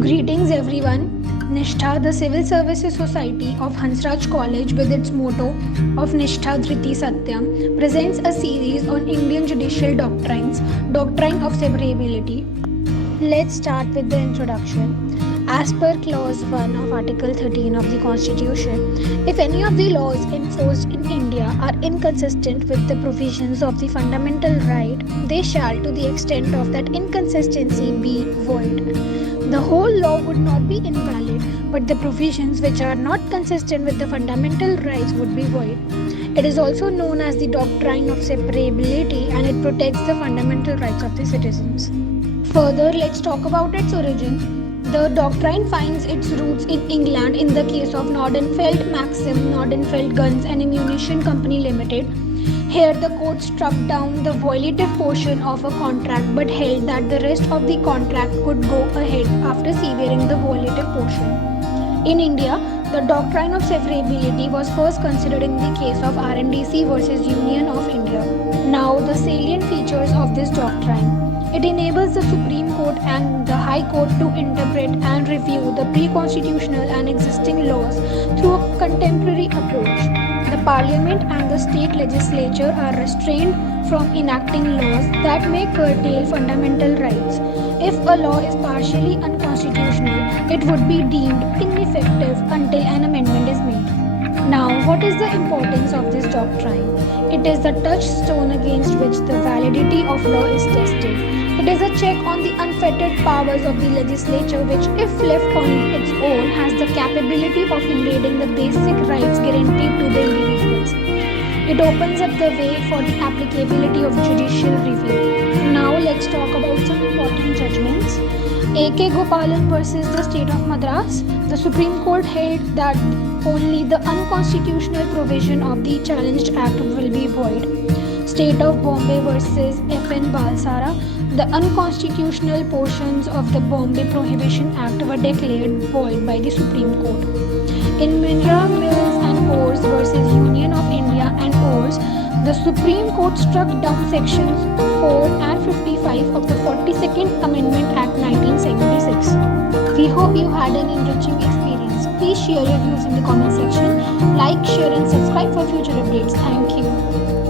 Greetings everyone. Nishtha, the Civil Services Society of Hansraj College, with its motto of Nishtha Dhriti Satyam, presents a series on Indian judicial doctrines, doctrine of severability. Let's start with the introduction. As per Clause 1 of Article 13 of the Constitution, if any of the laws enforced in India are inconsistent with the provisions of the fundamental right, they shall, to the extent of that inconsistency, be void. The whole law would not be invalid, but the provisions which are not consistent with the fundamental rights would be void. It is also known as the doctrine of severability, and it protects the fundamental rights of the citizens. Further, let's talk about its origin. The doctrine finds its roots in England in the case of Nordenfeldt Maxim, Nordenfeldt Guns and Ammunition Company Limited. Here, the court struck down the violative portion of a contract but held that the rest of the contract could go ahead after severing the violative portion. In India, the doctrine of severability was first considered in the case of RNDC versus Union of India. Now, the salient features of this doctrine. It enables the Supreme Court and the High Court to interpret and review the pre-constitutional and existing laws through a contemporary approach. The Parliament and the state legislature are restrained from enacting laws that may curtail fundamental rights. If a law is partially unconstitutional, it would be deemed ineffective until an amendment is made. Now, what is the importance of this doctrine? It is the touchstone against which the validity of law is tested. It is a check on the unfettered powers of the legislature, which, if left on its own, has the capability of invading the basic rights guaranteed to the individuals. It opens up the way for the applicability of judicial review. Now let's talk about some important judgments. A.K. Gopalan versus the State of Madras. The Supreme Court held that only the unconstitutional provision of the challenged act will be void. State of Bombay versus F.N. Balsara. The unconstitutional portions of the Bombay Prohibition Act were declared void by the Supreme Court. In Minra Mills and Ores versus Union of India and Ores, the Supreme Court struck down sections 4 and 55 of the 42nd Amendment Act 1976. We hope you had an enriching experience. Please share your views in the comment section. Like, share and subscribe for future updates. Thank you.